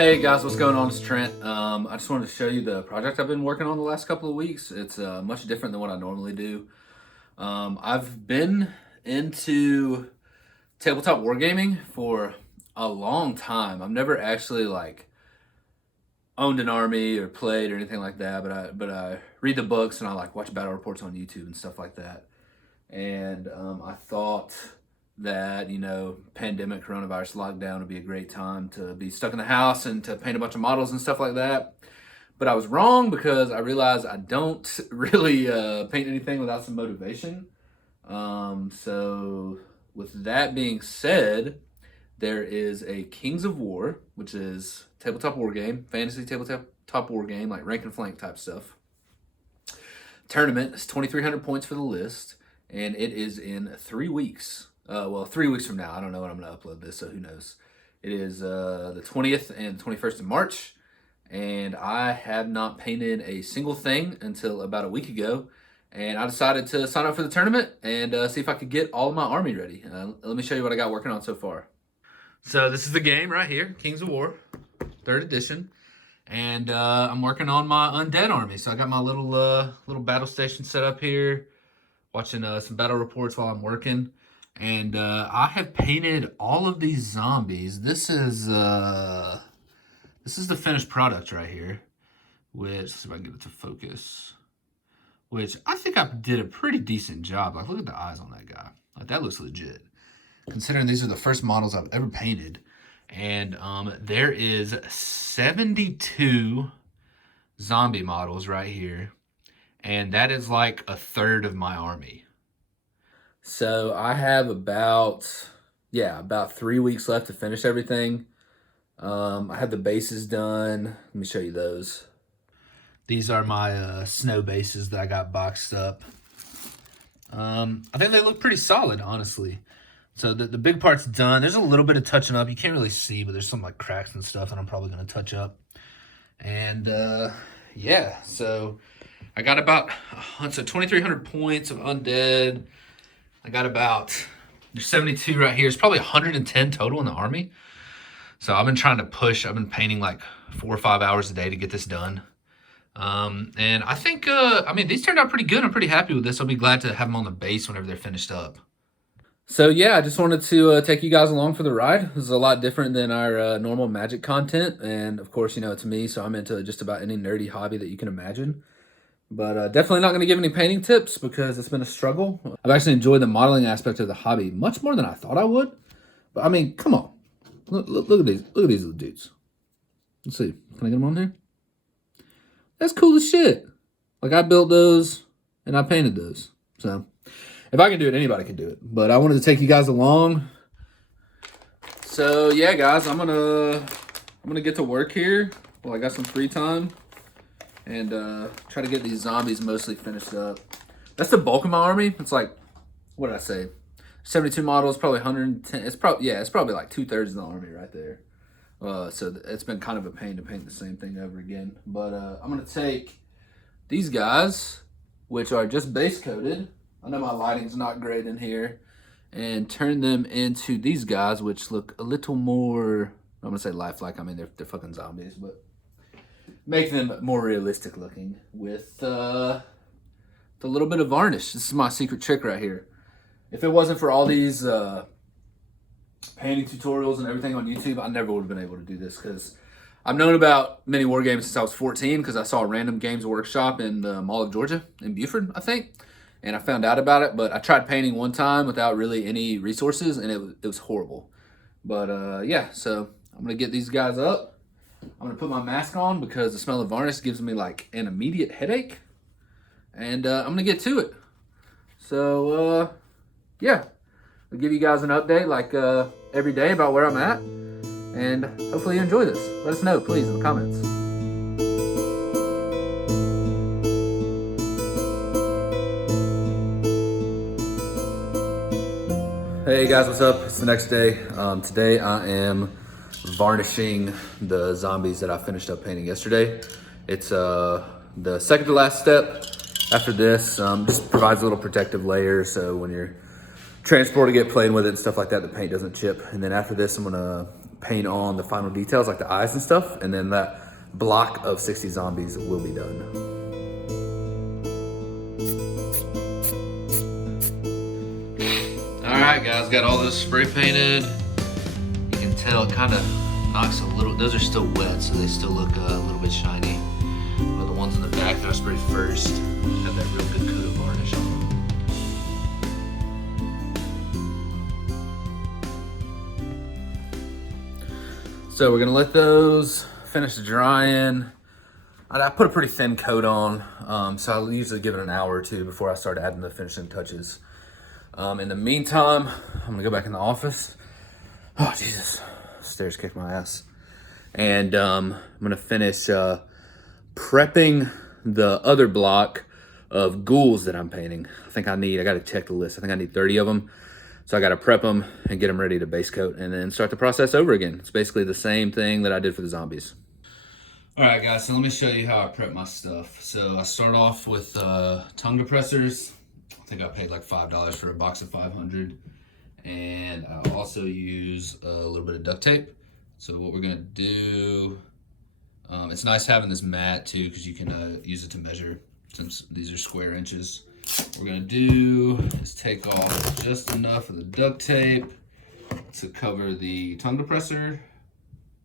Hey guys, what's going on? It's Trent. I just wanted to show you the project I've been working on the last couple of weeks. It's much different than what I normally do. I've been into tabletop wargaming for a long time. I've never actually owned an army or played or anything like that, but I read the books and I watch battle reports on YouTube and stuff like that. And I thought that, pandemic, coronavirus, lockdown would be a great time to be stuck in the house and to paint a bunch of models and stuff like that. But I was wrong because I realized I don't really paint anything without some motivation. So with that being said, there is a Kings of War, which is tabletop war game, fantasy tabletop war game, like rank and flank type stuff. Tournament is 2,300 points for the list, and it is in 3 weeks. 3 weeks from now. I don't know when I'm going to upload this, so who knows. It is the 20th and 21st of March, and I have not painted a single thing until about a week ago, and I decided to sign up for the tournament and see if I could get all of my army ready. Let me show you what I got working on so far. So this is the game right here, Kings of War, 3rd edition, and I'm working on my Undead army. So I got my little battle station set up here, watching some battle reports while I'm working. And I have painted all of these zombies. This is the finished product right here, which, let's see if I can get it to focus, which I think I did a pretty decent job. Look at the eyes on that guy. That looks legit, considering these are the first models I've ever painted. And there is 72 zombie models right here, and that is like a third of my army. So I have about 3 weeks left to finish everything. I have the bases done. Let me show you those. These are my snow bases that I got boxed up. I think they look pretty solid, honestly. So the big part's done. There's a little bit of touching up. You can't really see, but there's some cracks and stuff that I'm probably going to touch up. And so I got about 2,300 points of Undead. I got there's 72 right here. It's probably 110 total in the army. So I've been trying to push. I've been painting 4 or 5 hours a day to get this done. And I think, these turned out pretty good. I'm pretty happy with this. I'll be glad to have them on the base whenever they're finished up. So yeah, I just wanted to take you guys along for the ride. This is a lot different than our normal Magic content. And of course, it's me, so I'm into just about any nerdy hobby that you can imagine. But definitely not going to give any painting tips because it's been a struggle. I've actually enjoyed the modeling aspect of the hobby much more than I thought I would. But come on. Look at these. Look at these little dudes. Let's see. Can I get them on here? That's cool as shit. I built those and I painted those. So if I can do it, anybody can do it. But I wanted to take you guys along. So yeah, guys, I'm gonna get to work here. Well, I got some free time. And try to get these zombies mostly finished up. That's the bulk of my army. It's what did I say? 72 models, probably 110. It's probably 2/3 of the army right there. So it's been kind of a pain to paint the same thing over again. But I'm gonna take these guys, which are just base coated. I know my lighting's not great in here, and turn them into these guys, which look a little more, I'm gonna say lifelike. They're fucking zombies, but make them more realistic looking with the little bit of varnish. This is my secret trick right here. If it wasn't for all these painting tutorials and everything on YouTube, I never would have been able to do this, because I've known about mini war games since I was 14, because I saw a random games workshop in the Mall of Georgia in Buford, I think, and I found out about it. But I tried painting one time without really any resources, and it was horrible. But so I'm gonna get these guys up. I'm going to put my mask on because the smell of varnish gives me an immediate headache. And I'm going to get to it. So, I'll give you guys an update every day about where I'm at. And hopefully you enjoy this. Let us know, please, in the comments. Hey guys, what's up? It's the next day. Today I am varnishing the zombies that I finished up painting yesterday. It's the second to last step. After this, just provides a little protective layer, so when you're transporting it, playing with it and stuff like that, the paint doesn't chip. And then after this, I'm gonna paint on the final details like the eyes and stuff, and then that block of 60 zombies will be done. Alright guys, got all this spray painted. You can tell it kind of knocks a little, those are still wet, so they still look a little bit shiny. But the ones in the back that I sprayed first have that real good coat of varnish on them. So we're gonna let those finish drying. I put a pretty thin coat on, so I'll usually give it an hour or two before I start adding the finishing touches. In the meantime, I'm gonna go back in the office. Oh Jesus, stairs kicked my ass. And I'm gonna finish prepping the other block of ghouls that I'm painting. I gotta check the list. I think I need 30 of them. So I gotta prep them and get them ready to base coat and then start the process over again. It's basically the same thing that I did for the zombies. All right guys, so let me show you how I prep my stuff. So I start off with tongue depressors. I think I paid like $5 for a box of 500. And I also use a little bit of duct tape. So what we're gonna do, it's nice having this mat too, because you can use it to measure, since these are square inches. What we're gonna do is take off just enough of the duct tape to cover the tongue depressor,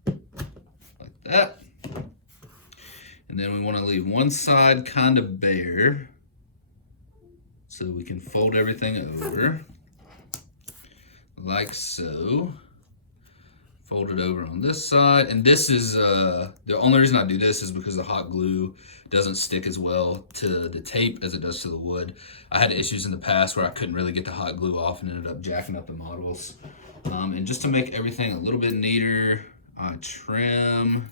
like that. And then we wanna leave one side kind of bare, so we can fold everything over, like so. Fold it over on this side, and this is the only reason I do this is because the hot glue doesn't stick as well to the tape as it does to the wood. I had issues in the past where I couldn't really get the hot glue off and ended up jacking up the models. And just to make everything a little bit neater, I trim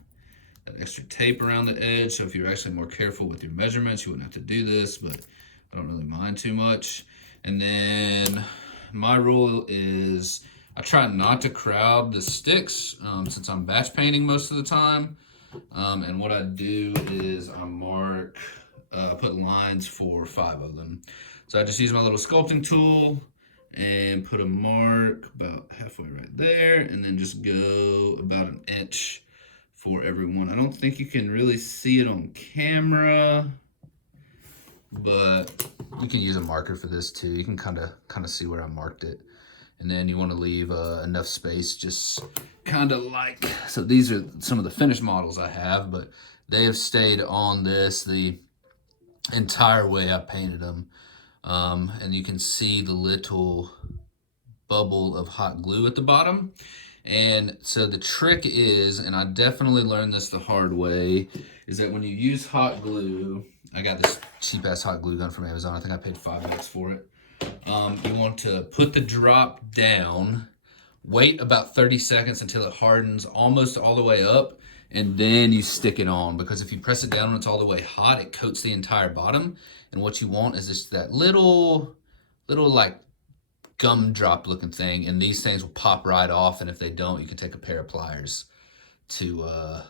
that extra tape around the edge. So if you're actually more careful with your measurements, you wouldn't have to do this, but I don't really mind too much. And then my rule is I try not to crowd the sticks since I'm batch painting most of the time. And what I do is I mark, put lines for 5 of them. So I just use my little sculpting tool and put a mark about halfway right there, and then just go about an inch for every one. I don't think you can really see it on camera, but you can use a marker for this too. You can kind of see where I marked it. And then you want to leave enough space, just kind of like, so these are some of the finished models I have, but they have stayed on this the entire way I painted them. And you can see the little bubble of hot glue at the bottom. And so the trick is, and I definitely learned this the hard way, is that when you use hot glue, I got this cheap ass hot glue gun from Amazon. I think I paid $5 for it. You want to put the drop down, wait about 30 seconds until it hardens almost all the way up, and then you stick it on. Because if you press it down when it's all the way hot, it coats the entire bottom. And what you want is just that little like gumdrop looking thing, and these things will pop right off. And if they don't, you can take a pair of pliers to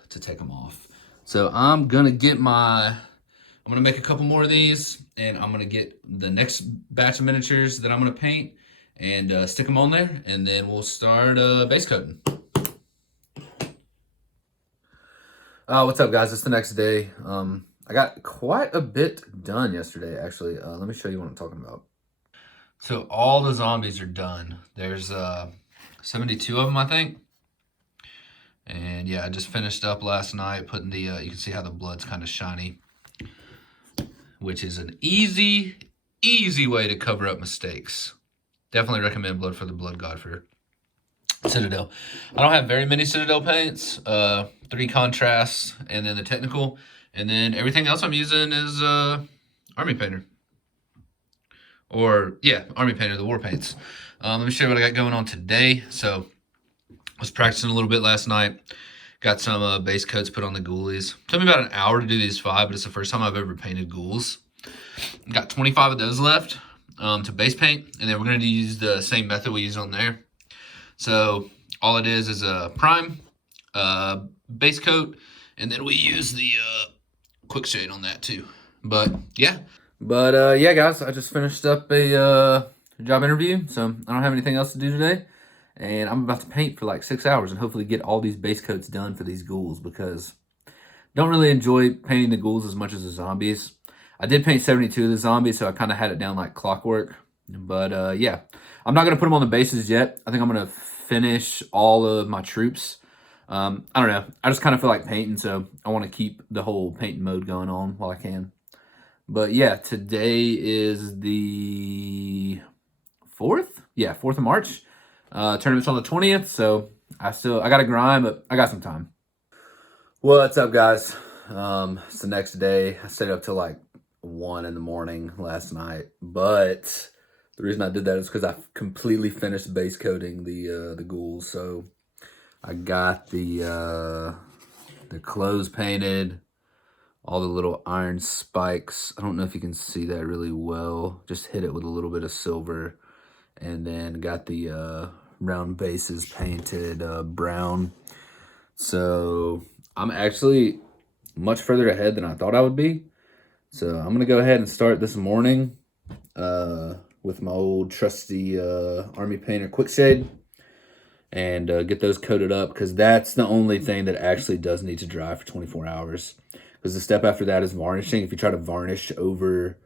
take them off. So I'm gonna make a couple more of these, and I'm gonna get the next batch of miniatures that I'm gonna paint and stick them on there, and then we'll start base coating. What's up guys, it's the next day. I got quite a bit done yesterday actually. Let me show you what I'm talking about. So all the zombies are done. There's 72 of them I think. And yeah, I just finished up last night putting the, you can see how the blood's kind of shiny, which is an easy way to cover up mistakes. Definitely recommend Blood for the Blood God for Citadel. I don't have very many Citadel paints, 3 contrasts, and then the technical, and then everything else I'm using is Army Painter. Or, yeah, Army Painter, the war paints. Let me show you what I got going on today. So, I was practicing a little bit last night. Got some base coats put on the ghoulies. Took me about an hour to do these 5, but it's the first time I've ever painted ghouls. Got 25 of those left to base paint, and then we're going to use the same method we used on there. So all it is a prime, base coat, and then we use the quick shade on that too. But yeah. Yeah, guys, I just finished up a job interview, so I don't have anything else to do today. and I'm about to paint for like 6 hours and hopefully get all these base coats done for these ghouls because I don't really enjoy painting the ghouls as much as the zombies. I did paint 72 of the zombies, so I kind of had it down like clockwork. But yeah, I'm not going to put them on the bases yet. I think I'm going to finish all of my troops. I don't know. I just kind of feel like painting, so I want to keep the whole painting mode going on while I can. But yeah, today is the 4th. Yeah, 4th of March. Tournament's on the 20th, so I got to grind, but I got some time. What's up, guys? It's the next day. I stayed up till like 1 in the morning last night, but the reason I did that is because I completely finished base coating the ghouls. So I got the clothes painted, all the little iron spikes. I don't know if you can see that really well. Just hit it with a little bit of silver, and then got the round bases painted brown. So I'm actually much further ahead than I thought I would be. So I'm gonna go ahead and start this morning with my old trusty Army Painter Quick Shade and get those coated up, because that's the only thing that actually does need to dry for 24 hours. Because the step after that is varnishing. If you try to varnish over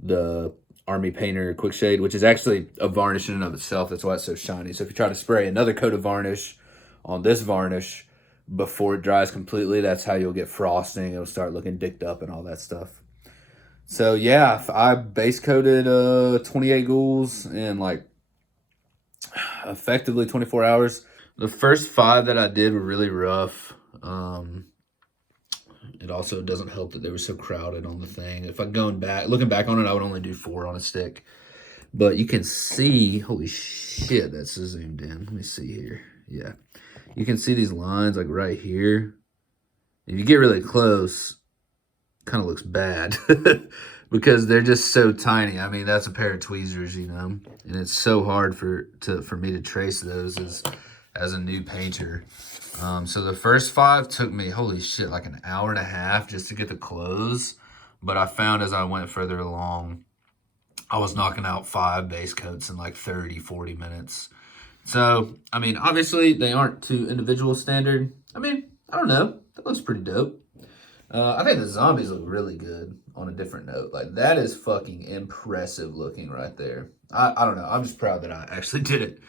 the Army Painter Quick Shade, which is actually a varnish in and of itself, that's why it's so shiny. So if you try to spray another coat of varnish on this varnish before it dries completely, that's how you'll get frosting. It'll start looking dicked up and all that stuff. So yeah, I base coated 28 ghouls in like effectively 24 hours. The first 5 that I did were really rough. It also doesn't help that they were so crowded on the thing. If I'm looking back on it, I would only do 4 on a stick. But you can see, holy shit, that's zoomed in. Let me see here. Yeah. You can see these lines like right here. If you get really close, kind of looks bad because they're just so tiny. I mean, that's a pair of tweezers, you know, and it's so hard for me to trace those as a new painter. So the first 5 took me, holy shit, like an hour and a half just to get the close. But I found as I went further along, I was knocking out 5 base coats in like 30, 40 minutes. So, I mean, obviously they aren't to individual standard. I mean, I don't know. That looks pretty dope. I think the zombies look really good on a different note. Like, that is fucking impressive looking right there. I don't know. I'm just proud that I actually did it.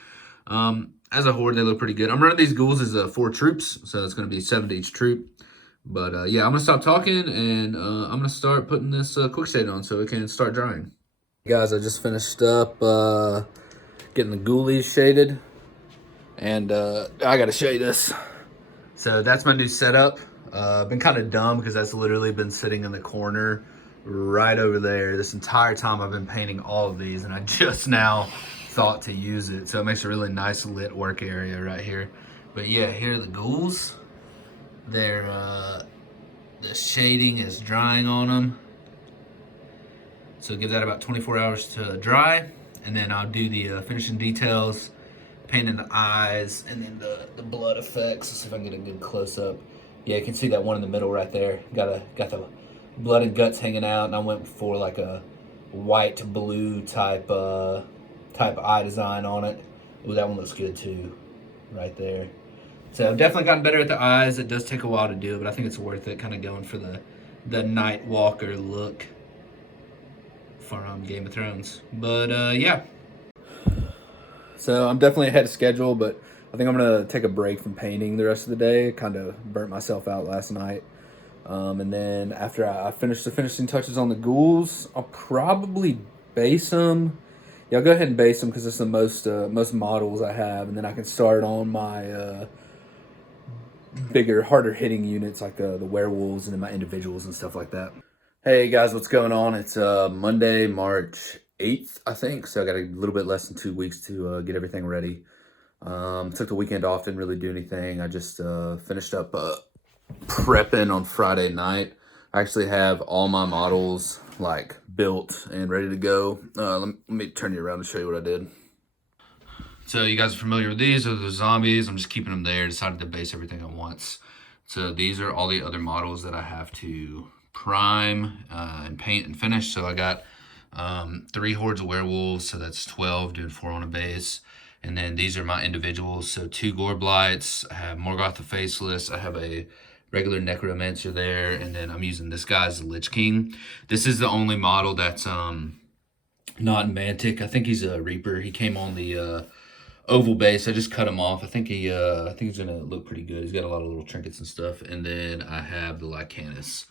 As a horde, they look pretty good. I'm running these ghouls as 4 troops, so it's going to be 7 to each troop. But yeah, I'm going to stop talking, and I'm going to start putting this quick shade on so it can start drying. Guys, I just finished up getting the ghoulies shaded, and I got to show you this. So that's my new setup. I've been kind of dumb because that's literally been sitting in the corner right over there this entire time I've been painting all of these, and I just now thought to use it. So it makes a really nice lit work area right here. But yeah, here are the ghouls. The shading is drying on them. So give that about 24 hours to dry, and then I'll do the finishing details, painting the eyes, and then the blood effects. Let's see if I can get a good close up. Yeah, you can see that one in the middle right there. Got the blood and guts hanging out, and I went for like a white blue type eye design on it. Ooh, that one looks good too, right there. So I've definitely gotten better at the eyes. It does take a while to do, but I think it's worth it, kind of going for the Night Walker look from Game of Thrones. But yeah. So I'm definitely ahead of schedule, but I think I'm going to take a break from painting the rest of the day. Kind of burnt myself out last night. And then after I finish the finishing touches on the ghouls, I'll probably base them. Yeah, I'll go ahead and base them because it's the most models I have. And then I can start on my bigger, harder hitting units like the werewolves and then my individuals and stuff like that. Hey guys, what's going on? It's Monday, March 8th, I think. So I got a little bit less than 2 weeks to get everything ready. Took the weekend off, didn't really do anything. I just finished up prepping on Friday night. I actually have all my models like built and ready to go. Let me turn you around and show you what I did. So you guys are familiar with these? Those are the zombies. I'm just keeping them there. Decided to base everything at once. So these are all the other models that I have to prime and paint and finish. So I got 3 hordes of werewolves, so that's 12, doing 4 on a base. And then these are my individuals. So 2 Gore Blights, I have Morgoth the Faceless, I have a regular Necromancer there, and then I'm using this guy's Lich King. This is the only model that's not Mantic. I think he's a Reaper. He came on the oval base. I just cut him off. I think he's gonna look pretty good. He's got a lot of little trinkets and stuff. And then I have the Lycanus.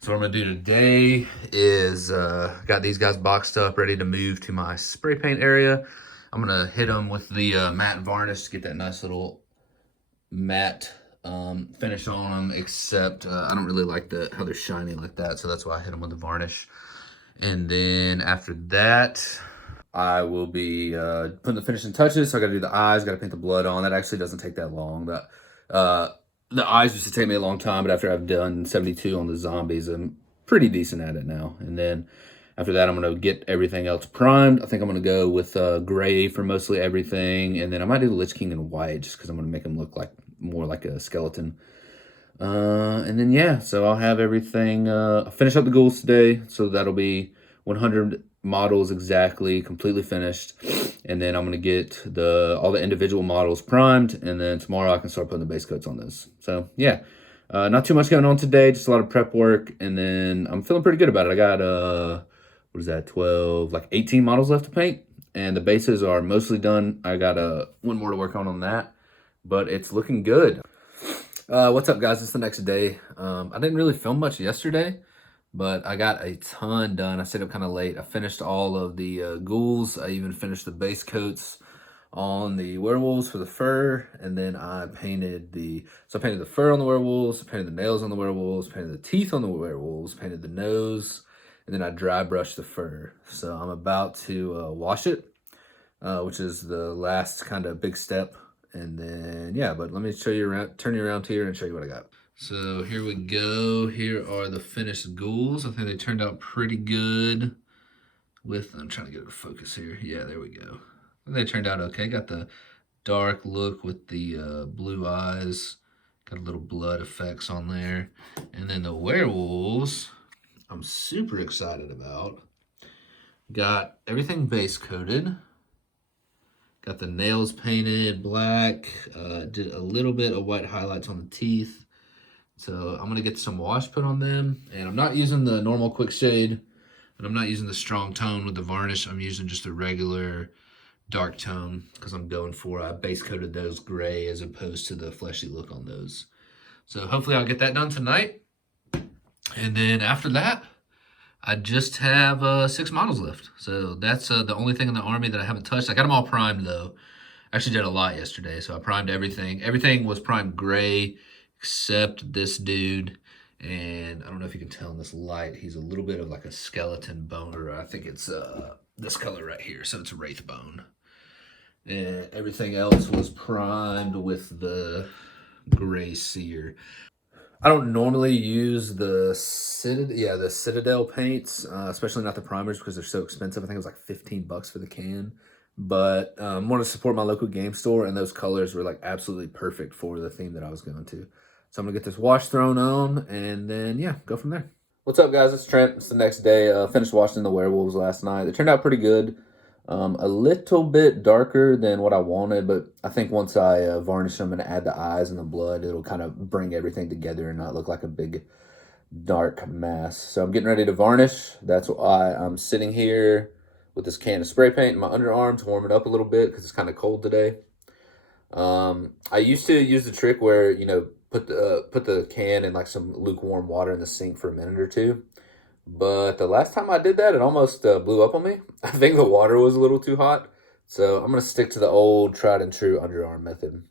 So what I'm gonna do today is got these guys boxed up, ready to move to my spray paint area. I'm gonna hit them with the matte varnish to get that nice little matte finish on them. Except I don't really like how they're shiny like that, so that's why I hit them with the varnish. And then after that, I will be putting the finishing touches. So I got to do the eyes, got to paint the blood on. That actually doesn't take that long. The eyes used to take me a long time, but after I've done 72 on the zombies, I'm pretty decent at it now. And then after that, I'm going to get everything else primed. I think I'm going to go with gray for mostly everything. And then I might do the Lich King in white just because I'm going to make him look like more like a skeleton. And then, yeah, so I'll have everything. I'll finish up the ghouls today. So that'll be 100 models exactly, completely finished. And then I'm going to get all the individual models primed. And then tomorrow I can start putting the base coats on those. So, yeah. Not too much going on today, just a lot of prep work, and then I'm feeling pretty good about it. I got what is that, 12, like 18 models left to paint, and the bases are mostly done. I got one more to work on that, but it's looking good. What's up, guys? It's the next day. I didn't really film much yesterday, but I got a ton done. I stayed up kind of late. I finished all of the ghouls. I even finished the base coats on the werewolves for the fur, and then I painted the fur on the werewolves, painted the nails on the werewolves, painted the teeth on the werewolves, painted the nose, and then I dry brushed the fur. So I'm about to wash it, which is the last kind of big step. And then, yeah, but let me show you around, turn you around here and show you what I got. So here we go. Here are the finished ghouls. I think they turned out pretty good I'm trying to get it to focus here. Yeah, there we go. They turned out okay. Got the dark look with the blue eyes. Got a little blood effects on there. And then the werewolves, I'm super excited about. Got everything base coated. Got the nails painted black. Did a little bit of white highlights on the teeth. So I'm going to get some wash put on them. And I'm not using the normal quick shade. And I'm not using the strong tone with the varnish. I'm using just a regular dark tone because I base coated those gray as opposed to the fleshy look on those. So hopefully I'll get that done tonight. And then after that, I just have 6 models left. So that's the only thing in the army that I haven't touched. I got them all primed though. I actually did a lot yesterday, so I primed everything. Everything was primed gray except this dude. And I don't know if you can tell in this light, he's a little bit of like a skeleton bone, or I think it's this color right here. So it's a wraith bone. And everything else was primed with the gray sear. I don't normally use the Citadel paints, especially not the primers because they're so expensive. I think it was like $15 for the can. But wanted to support my local game store, and those colors were like absolutely perfect for the theme that I was going to. So I'm gonna get this wash thrown on, and then yeah, go from there. What's up, guys? It's Trent. It's the next day. Finished washing the werewolves last night. They turned out pretty good. A little bit darker than what I wanted, but I think once I varnish them and add the eyes and the blood, it'll kind of bring everything together and not look like a big dark mass. So I'm getting ready to varnish. That's why I'm sitting here with this can of spray paint in my underarms, warming up a little bit because it's kind of cold today. I used to use the trick where, put the can in like some lukewarm water in the sink for a minute or two. But the last time I did that, it almost blew up on me. I think the water was a little too hot. So I'm going to stick to the old tried and true underarm method.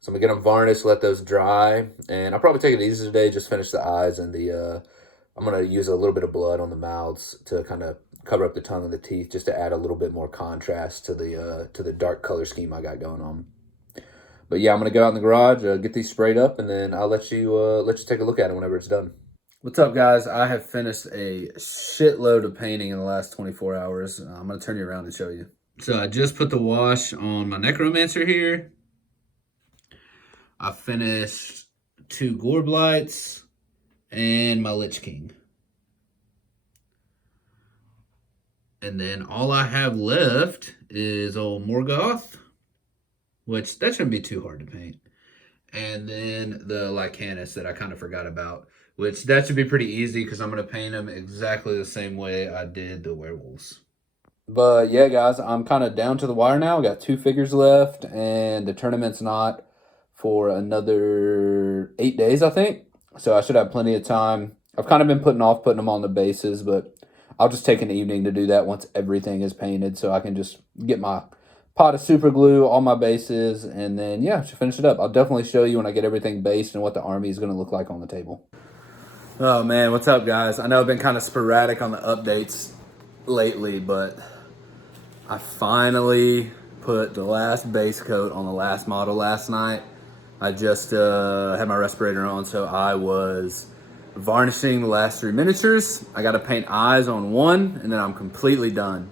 So I'm going to get them varnished, let those dry. And I'll probably take it easy today, just finish the eyes and I'm going to use a little bit of blood on the mouths to kind of cover up the tongue and the teeth just to add a little bit more contrast to the dark color scheme I got going on. But yeah, I'm going to go out in the garage, get these sprayed up, and then I'll let you take a look at it whenever it's done. What's up, guys? I have finished a shitload of painting in the last 24 hours. I'm going to turn you around and show you. So I just put the wash on my Necromancer here. I finished 2 Gore Blights and my Lich King. And then all I have left is old Morgoth which that shouldn't be too hard to paint. And then the Lycanus that I kind of forgot about, which that should be pretty easy because I'm going to paint them exactly the same way I did the werewolves. But yeah, guys, I'm kind of down to the wire now. I got 2 figures left, and the tournament's not for another 8 days, I think. So I should have plenty of time. I've kind of been putting off putting them on the bases, but I'll just take an evening to do that once everything is painted, so I can just get my pot of super glue, all my bases, and then yeah, to finish it up. I'll definitely show you when I get everything based and what the army is going to look like on the table. Oh man, what's up, guys? I know I've been kind of sporadic on the updates lately, but I finally put the last base coat on the last model last night. I just had my respirator on, so I was varnishing the last 3 miniatures. I got to paint eyes on one, and then I'm completely done.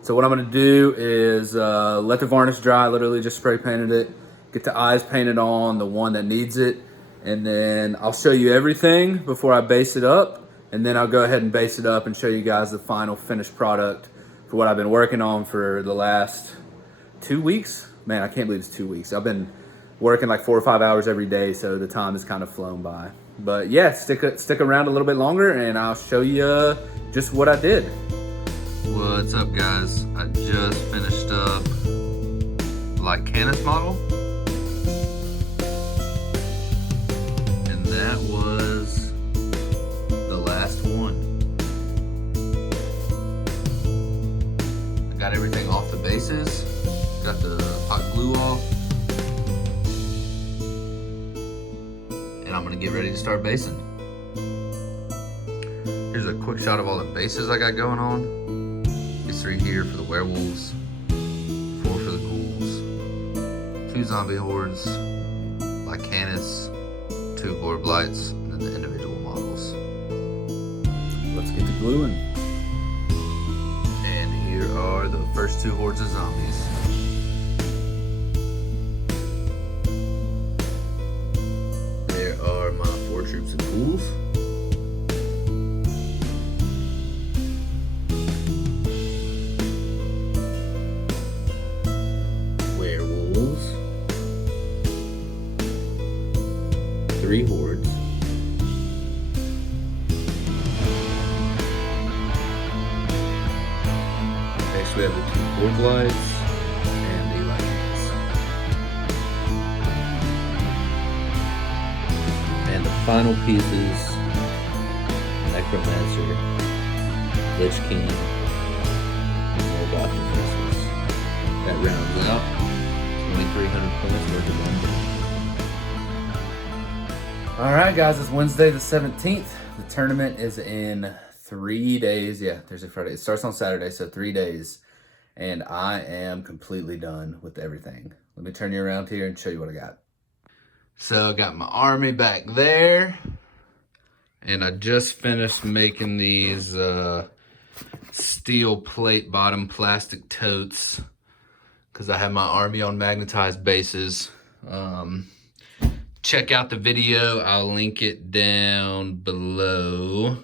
So what I'm going to do is let the varnish dry, literally just spray painted it, get the eyes painted on the one that needs it, and then I'll show you everything before I base it up, and then I'll go ahead and base it up and show you guys the final finished product for what I've been working on for the last 2 weeks. Man, I can't believe it's 2 weeks. I've been working like 4 or 5 hours every day, so the time has kind of flown by. But yeah, stick around a little bit longer, and I'll show you just what I did. What's up, guys? I just finished up Lycanus model, and that was the last one. I got everything off the bases, got the hot glue off, and I'm gonna get ready to start basing. Here's a quick shot of all the bases I got going on. These 3 here for the werewolves, 4 for the ghouls, 2 zombie hordes, Lycanus, 2 gore blights, and then the individual models. Let's get to gluing. And here are the first 2 hordes of zombies. There are my 4 troops of ghouls. Werewolves. 3 hordes. Next we have the 2 gore blights and the Lycanus. And the final pieces, Necromancer, Lich King, and more Doctor Faces. That rounds out 2,300 points worth of Undead. All right, guys, it's Wednesday the 17th. The tournament is in 3 days. Yeah, Thursday, Friday. It starts on Saturday, so 3 days. And I am completely done with everything. Let me turn you around here and show you what I got. So I got my army back there. And I just finished making these steel plate bottom plastic totes because I have my army on magnetized bases. Check out the video. I'll link it down below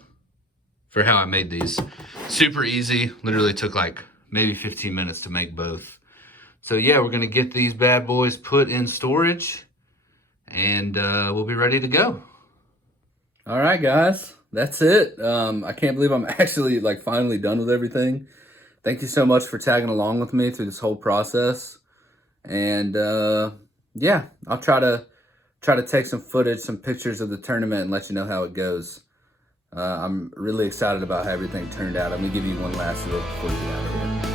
for how I made these. Super easy. Literally took like maybe 15 minutes to make both. So yeah, we're gonna get these bad boys put in storage and we'll be ready to go. All right, guys, that's it. I can't believe I'm actually like finally done with everything. Thank you so much for tagging along with me through this whole process. And yeah, I'll try to take some footage, some pictures of the tournament and let you know how it goes. I'm really excited about how everything turned out. I'm gonna give you one last look before we get out of here.